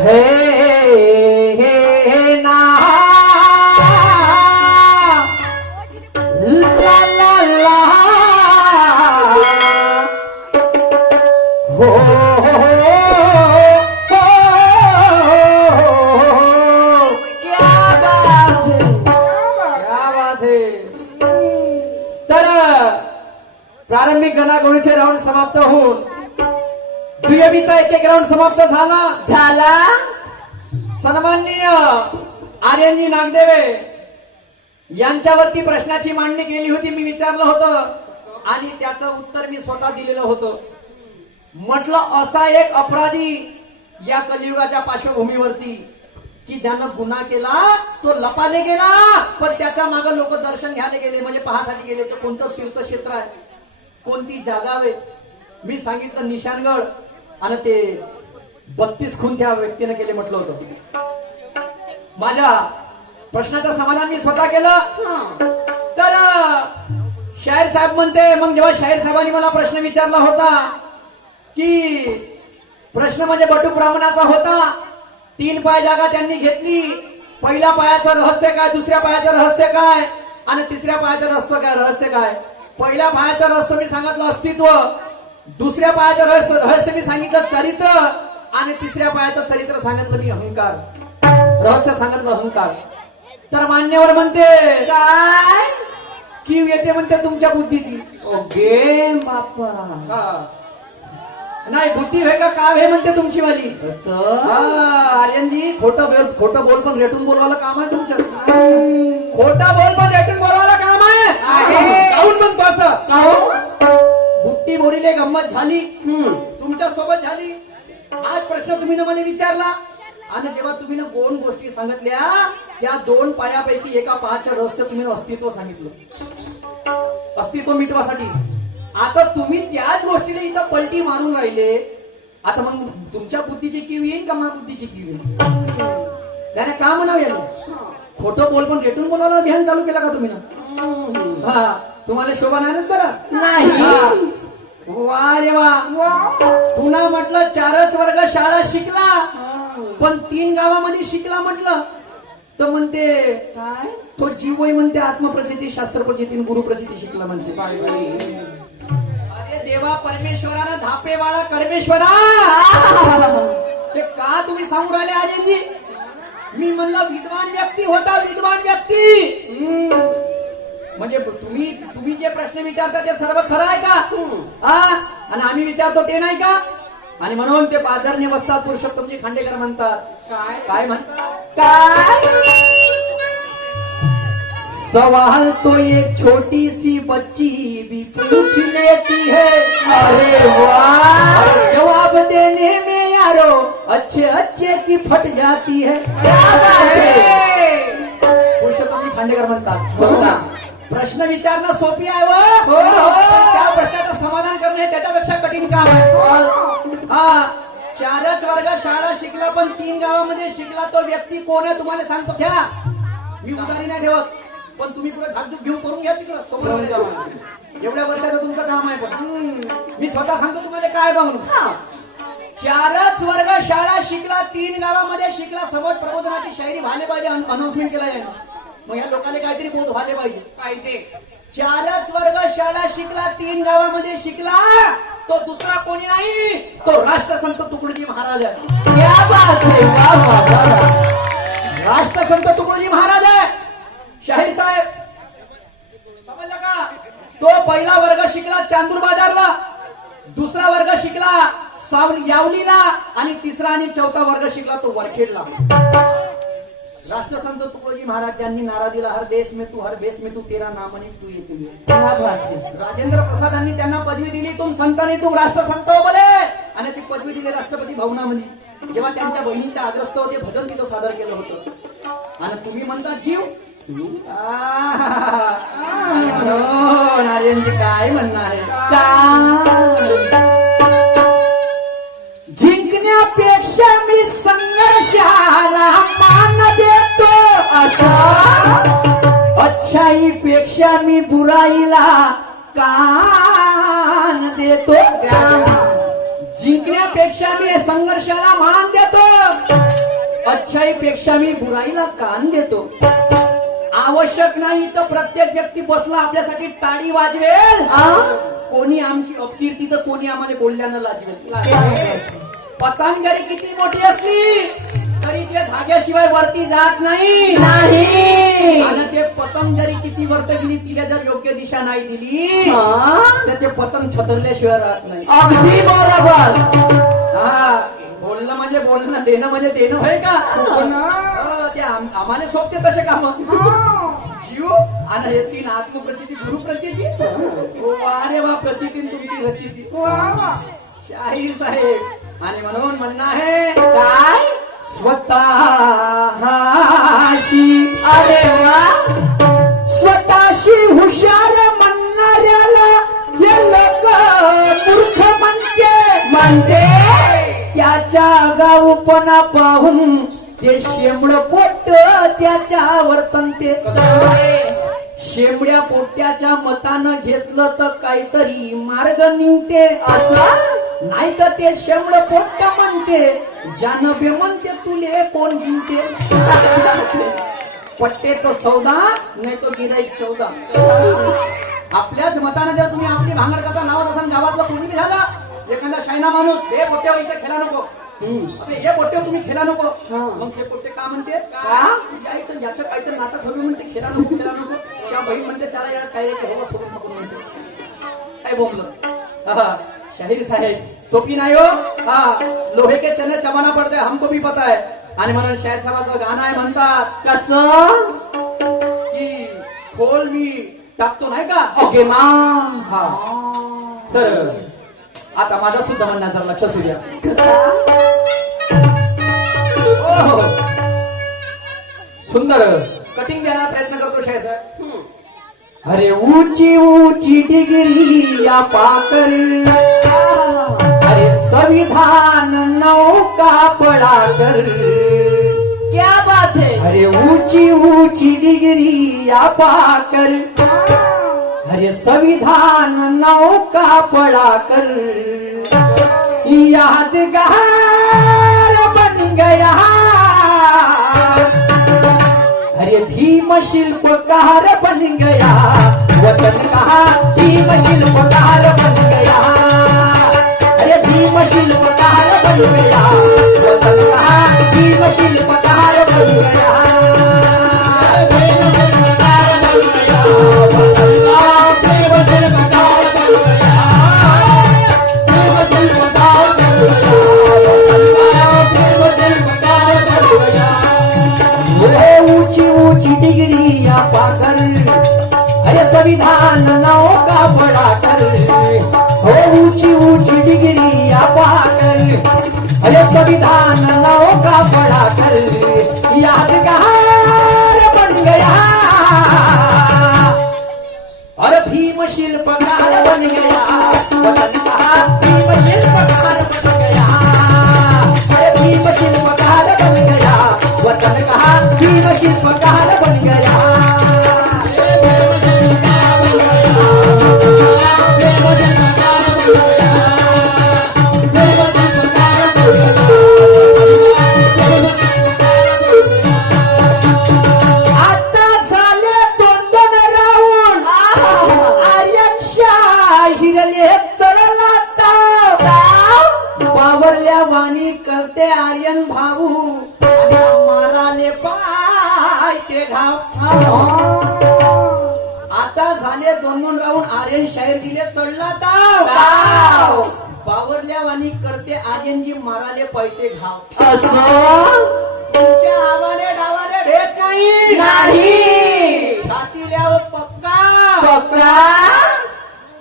हे ना ला ला ला हो क्या बात है, क्या बात है. तर प्रारंभिक गणागोळीचे राऊंड समाप्त होऊन दुय्यमीचा एक राऊंड समाप्त झाला. सन्माननीय आर्यनजी नागदेवे यांच्यावरती प्रश्नाची मांडणी केली होती. मी विचारलं होतं आणि त्याचं उत्तर मी स्वतः दिलेलं होतं. म्हटलं असा एक अपराधी या कलियुगाच्या पार्श्वभूमीवरती की ज्यानं गुन्हा केला तो लपाले गेला, पण त्याच्या मागे लोक दर्शन घ्यायला गेले, म्हणजे पाहासाठी गेले. तर कोणतं तीर्थक्षेत्र आहे, कोणती जागा आहे? मी सांगितलं निशाणगड, आणि ते 32 खून त्या व्यक्तीने केले म्हटलं होतं. माझ्या प्रश्नाचं समाधान मी स्वतः केलं. तर शाहीर साहेब म्हणते, मग जेव्हा शाहीर साहेबांनी मला प्रश्न विचारला होता की प्रश्न म्हणजे बटू ब्राह्मणाचा होता. 3 पाय जागा त्यांनी घेतली. पहिल्या पायाचं रहस्य काय, दुसऱ्या पायाचं रहस्य काय, आणि तिसऱ्या पायाचं रहस्य काय. पहिल्या पायाचं रहस्य मी सांगितलं अस्तित्व, दुसऱ्या पायाचं रहस्य मी सांगितलं चरित्र, आणि तिसऱ्या पायाचं चरित्र सांगितलं मी अहंकार. रहस्य सांगितलं अहंकार. तर मान्यवर म्हणते काय कीव येते म्हणते तुमच्या बुद्धीची. ओके बापा, नाही बुद्धी आहे का काव हे म्हणते तुमची वाली. आर्यनजी खोटं बोल पण रेटून बोलवायला काम आहे तुमचं. खोटा बोल पण रेटून बोलवायला काम आहे. काहून म्हणतो असं? बुट्टी बोरीले गंमत झाली, तुमच्या सोबत झाली. आज प्रश्न तुम्ही मला विचारला, आणि जेव्हा तुम्ही 2 गोष्टी सांगितल्या, त्या 2 पायापैकी एका पायाचं रहस्य तुम्ही अस्तित्व सांगितलं, अस्तित्व मिटवासाठी. आता तुम्ही त्याच गोष्टीला इथं पलटी मारून राहिले. आता मग तुमच्या बुद्धीची कीव येईल का माझ्या बुद्धीची कीव येईल? त्याने का म्हणावे, खोटं बोल पण रेटून बोलायला अभियान चालू केला का तुम्ही ना? हा, तुम्हाला शोभा नाही बरं नाही. वा रे वा. पुन्हा म्हटलं 4च वर्ग शाळा शिकला, पण 3 गावामध्ये शिकला म्हटलं. तर म्हणते काय तो जीवय म्हणते आत्मप्रचिती, शास्त्र प्रचिती, गुरु प्रचिती शिकला म्हणते. अरे देवा परमेश्वरानं धापेवाळा कडमेश्वरा, ते का तुम्ही सांगू राहिले आर्यनजी? मी म्हणलं विद्वान व्यक्ती होता, विद्वान व्यक्ती. म्हणजे तुम्ही जे प्रश्न विचारता ते सर्व खरं आहे का? आणि आम्ही विचारतो ते नाही का? आणि म्हणून ते आदरणीय वस्ताद पुरुषोत्तमजी खांडेकर म्हणतात काय म्हणतात काय? सवाल तो एक छोटी सी बच्ची भी पूछ लेती है. अरे वाह, जवाब देने में यारो अच्छे अच्छे की फट जाती है. पुरुषोत्तमजी खांडेकर म्हणतात प्रश्न विचारणं सोपी आहे व त्या प्रश्नाचं समाधान करणं हे त्याच्यापेक्षा कठीण काम आहे. हा, 4च वर्ग शाळा शिकला, पण 3 गावामध्ये शिकला. तो व्यक्ती कोण आहे तुम्हाला सांगतो. घ्या, मी उदाहरण नाही ठेवत, पण तुम्ही पुढे धाकधूक घेऊन करून घ्या तिकडं समोर. एवढ्या वर्षाचं तुमचं काम आहे, पण मी स्वतः सांगतो तुम्हाला काय बघून. 4च वर्ग शाळा शिकला, 3 गावामध्ये शिकला. समोर प्रबोधनाची शायरी व्हायला पाहिजे, अनाउन्समेंट केला आहे. मग या लोकांना काहीतरी बोध व्हायला पाहिजे. 4च वर्ग शाळा शिकला, 3 गावामध्ये शिकला. तो दुसरा कोणी नाही, तो राष्ट्रसंत तुकडोजी महाराज आहे. क्या बात है, राष्ट्रसंत तुकडोजी महाराज आहे. शाहीर साहेब समजलं का? तो पहिला वर्ग शिकला चांदूर बाजारला, दुसरा वर्ग शिकला यावलीला, आणि तिसरा आणि चौथा वर्ग शिकला तो वरखेडला. राष्ट्रसंत तुकडोजी महाराज यांनी नारा दिला, हर देश में तू, हर बेस में तू, तेरा नाम आणि तू येते. राजेंद्र प्रसादांनी त्यांना पदवी दिली, तुम संतांनी तुम राष्ट्रसंत हो बरे, आणि ती पदवी दिली राष्ट्रपती भवनामध्ये. जेव्हा त्यांच्या बहिणीच्या आग्रस्त होते भजन तिथं सादर केलं होतं. आणि तुम्ही म्हणता जीव, नारायणजी काय म्हणणार आहे? जिंकण्यापेक्षा मी संघर्षाला मान देतो, अच्छाईपेक्षा मी बुराईला कान देतो. जिंकण्यापेक्षा मी संघर्षाला मान देतो, अच्छाई पेक्षा मी बुराईला कान देतो. आवश्यक नाही तर प्रत्येक व्यक्ती बसला आपल्यासाठी टाळी वाजवेल. कोणी आमची अपकीर्ती तर कोणी आम्हाला बोलल्यानं लाजवेल. पतंग किती मोठी असली तरी ते धाग्याशिवाय वरती जात नाही. आणि ते पतंग जरी किती वरती गेली तिला जर योग्य दिशा नाही दिली तर ते पतंग छतरल्याशिवाय राहत नाही. अगदी बरोबर. हा, बोलणं म्हणजे बोलणं, देणं म्हणजे देणं होय का. ते आम्हाला सोपते तसे काम. जीव आणि हे 3 आत्मप्रचिती गुरुप्रचिती. अरे वा, प्रचिती तुमची रचिती. शाहीर साहेब. आणि म्हणून म्हणणं आहे काय स्वतःशी. अरे वा. स्वतःशी हुशार म्हणणाऱ्याला हे लोक मूर्ख म्हणते. त्याच्या गाऊपणा पाहून ते शेंबड पोट त्याच्या वर्तनते. शेंबड्या पोट्याच्या मतानं घेतलं तर काहीतरी मार्ग निघते. असं नाही तर ते शेंबड पोट म्हणते. ज्यानं बे म्हणते तुले कोण गिनते. पट्टे तो सौदा नाही तो गिराईक चौदा. आपल्याच मतानं जर तुम्ही आपली भांगड करता नावात असाल गावातला कोणी बी झाला एखादा शायना माणूस हे पोट्यावर इथे खेळा नको. हे पोट्यावर तुम्ही खेळा नको. मग ते पोट्टे का म्हणते याचं याचं काहीतरी नाटक हवी म्हणते. खेळा नको खेळा नको. त्या बहीण म्हणते चला यार काय हवा सोडून नको म्हणते. काय बोललं शाहीर साहेब. सोपी नाही हो. लोहे के चने चबाना पडते हमको भी पता है. आणि म्हणून शाहीर साहेबाचं गाणं आहे म्हणतात कसं की खोल मी टाकतो नाही का. Okay ma'am. हा, तर आता माझा सुद्धा म्हणण्याचा लक्ष असू द्या. ओहो, सुंदर कटिंग देण्याचा प्रयत्न करतो शाहीर साहेब. अरे ऊंची ऊंची डिग्री या पाकर. अरे संविधान नौका पडाकर. क्या बात है. अरे ऊंची ऊंची डिग्री या पाकर. अरे संविधान नौका पडाकर यादगार बन गया. अरे भीम शिल्पकार बन गया. वतन का भीम शिल्पकार बन गया. अरे भीम शिल्पकार बन गया. वतन का भीम शिल्पकार बन गया. डिग्री या पाकर. अरे संविधान नौका पडाकर. हो ऊंची ऊंची डिग्री या पाकर. अरे संविधान नौका पडाकर यादगार बन गया. अरे भीम शिल्पकार बन गया. वतन का भीम शिल्पकार बन गया. अरे भीम शिल्पकार बन गया. वतन का भीम शिल्पकार बन गया. आता झाले 2-2 राऊंड. आर्यशाहीरले चढला ताव. बावरल्या वाणी करते आर्यन भाऊ. माराले पाय ते घाव. आता झाले 2-2 राऊंड. आर्यन शाहीर दिले चढला ताव. बावरल्या वाणी करते आर्यनजी माराले पैते घाव. असं तुमच्या आवाले डावाले भेट नाही. छातील्या पक्का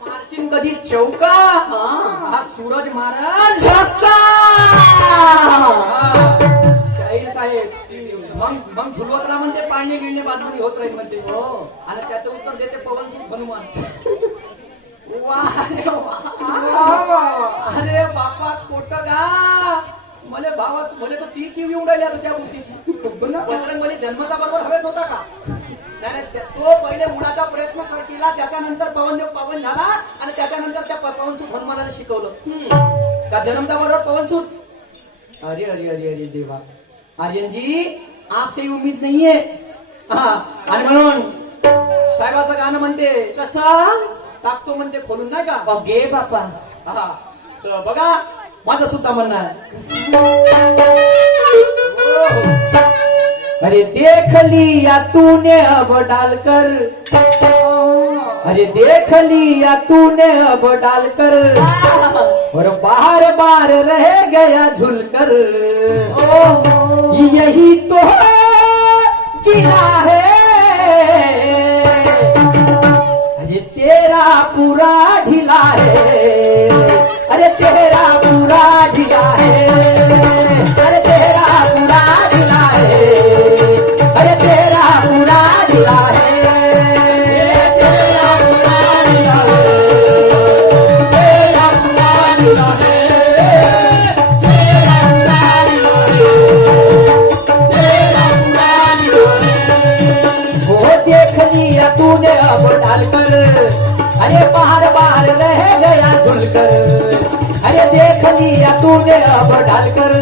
मारशीन कधी चौका. हा सूरज महाराज छक्का. शाहीर साहेब मग झुलवतला म्हणते पाणी गिळणे बाजूने होत राहील म्हणते. हो, आणि त्याचं उत्तर देते पवन हनुमान. अरे बापा कोटगा मले भावात मले तर ती किव येऊन राहिली आता त्या गोष्टीची. बजरंग बली जन्मता बरोबर हवेत होता का. नाही तो पहिले उडाचा प्रयत्न केला. त्याच्यानंतर पवनदेव पावन झाला आणि त्याच्यानंतर त्या पवनसूत हनुमानाला शिकवलं का जन्मता बरोबर पवनसूत. अरे अरे अरे अरे देवा. आर्यनजी आपसे ही उम्मीद नाहीये हा आणि म्हणून साहेबाचं गाणं म्हणते कसं टाकतो म्हणते खोलून नाही का ओके बापा हा तर बघा माझं सुद्धा म्हणणं आहे अरे देख लिया तूने अब डालकर अरे देख लिया तूने अब डालकर और बार बार रह गया झुलकर यही तो गिला है अरे तेरा पूरा ढीला है अरे तेरा पूरा ढीला है अरे तेरा पूरा ढीला है अरे तेरा पूरा ढीला है तेरा पूरा ढीला है तेरा पूरा ढीला है तेरा पूरा ढीला है तेरा पूरा ढीला है वो देख लिया तूने अब डालकर अरे बाहर बाहर रह गया झुलकर अरे देख लिया तूने अब डालकर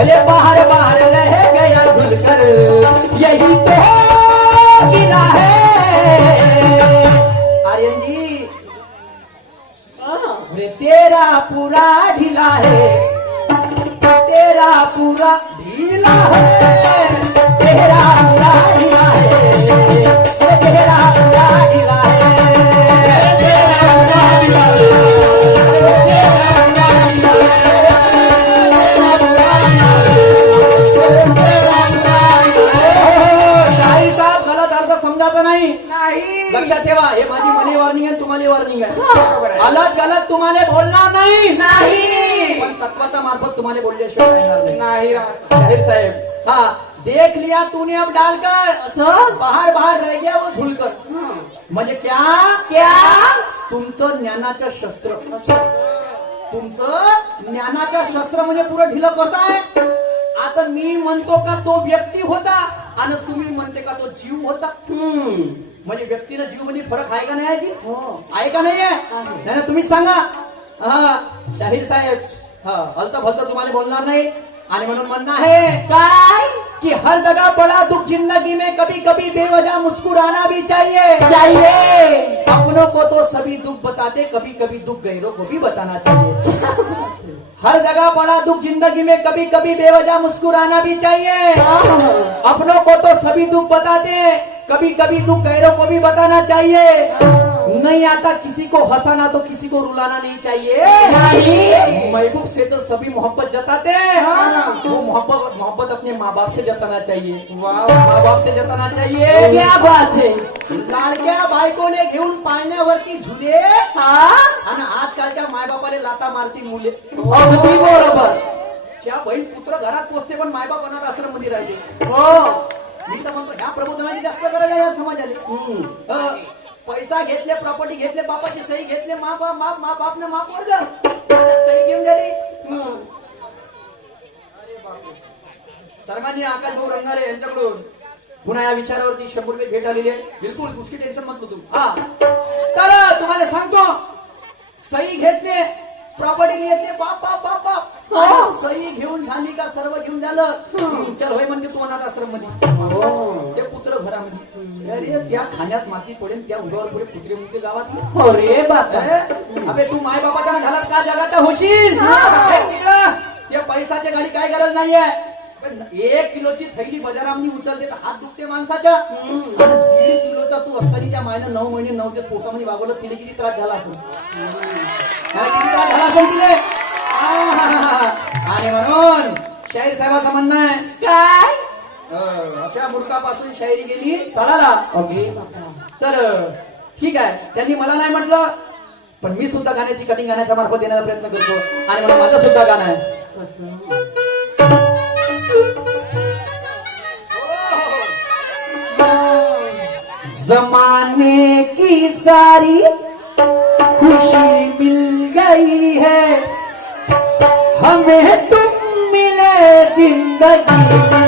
अरे बाहर बाहर रह गया झुलकर यही तो गिला है आर्यन जी अरे तेरा पूरा ढीला है तेरा पूरा ढीला है तेरा पूरा ढीला है तेरा पूरा ढीला है तेरा पूरा ढीला शाहीर साहेब गलत अर्थ समजायचा नाही लक्षात ठेवा हे माझी मनी वॉर्निंग आहे तुम्हाला वॉर्निंग आहे गलत गलत तुम्हाला बोलणार नाही पण तत्वाचा मार्फत तुम्हाला बोलल्याशिवाय नाही शाहीर साहेब हा देख लिया तूने अब डालकर असं बाहर बाहर रह गया वो झुलकर म्हणजे क्या तुमचं ज्ञानाचं शस्त्र तुमचं ज्ञानाचं शस्त्र म्हणजे पुरं ढिलं कसं आहे आता मी म्हणतो का तो व्यक्ती होता आणि तुम्ही म्हणते का तो जीव होता म्हणजे व्यक्तीला जीव मध्ये फरक आहे का नाही आहे आहे का नाहीये नाही तुम्हीच सांगा हा शाहीर साहेब हा हलत भलत तुम्हाला बोलणार नाही आणि म्हणून म्हणणं आहे काय कि हर जगह बड़ा दुख जिंदगी में कभी कभी बेवजह मुस्कुराना भी चाहिए अपनों को तो सभी दुख बताते कभी कभी दुख गैरों को भी बताना चाहिए हर जगह बड़ा दुख जिंदगी में कभी कभी बेवजह मुस्कुराना भी चाहिए अपनों को तो सभी दुख बताते कभी कभी दुख गैरों को भी बताना चाहिए नहीं आता किसी को हंसाना तो किसी को रुलाना नहीं चाहिए महबूब से तो सभी मोहब्बत जताते वो मोहब्बत अपने माँ बाप से जताना चाहिए माँ बाप से जताना चाहिए क्या बात है लाडक्या बायकोने घेऊन पाळण्यावरती झुले आणि आजकालच्या मायबापाला लाता मारती मुले अगदी बरोबर त्या बहीण पुत्र घरात पोचते पण मायबाप अनाथ आश्रम मध्ये राहिले मी तर म्हणतो ह्या प्रबोधनाची जास्त गरज आहे या समाजाला पैसा घेतले प्रॉपर्टी घेतले बापाची सही घेतले मा बापने माप वर्ग सही घेऊन झाली सर्वांनी आकाश भाऊ रंगारे यांच्याकडून पुन्हा या विचारावरती 100 रुपये भेट आलेली आहे बिलकुल उसकी टेन्शन मत तू हा तर तुम्हाला सांगतो सही घेतले प्रॉपर्टी घेतले बाप बाप बाप बाप सही घेऊन झाली का सर्व घेऊन झालं विचार होय म्हणते तू अनाथ आश्रम मध्ये ते पुत्र घरामध्ये अरे त्या खाण्यात माती पडेल त्या उगावर पुढे कुत्रे मुके गावात अरे बाप अबे तू माय बाबाच्या झालात का जगाचा होशील त्या पैशाच्या गाडी काय गरज नाहीये 1 किलोची थैली बाजारामध्ये उचलते तर हात दुखते माणसाच्या 1.5 किलोचा तू असताना त्या मायनं 9 महिने 9 दिवस पोटामध्ये वागवलं तिने किती त्रास झाला असेल किती त्रास झाला असेल तिने आणि म्हणून शाहीर साहेबाचं म्हणणं आहे काय अशा मूर्खापासून शायरी गेली तळाला तर ठीक आहे त्यांनी मला नाही म्हटलं पण मी सुद्धा गाण्याची कटिंग गाण्याच्या मार्फत देण्याचा प्रयत्न करतो आणि मला माझं सुद्धा गाणं आहे जमाने की सारी खुशी मिल गई है हमें तुम मिले जिंदगी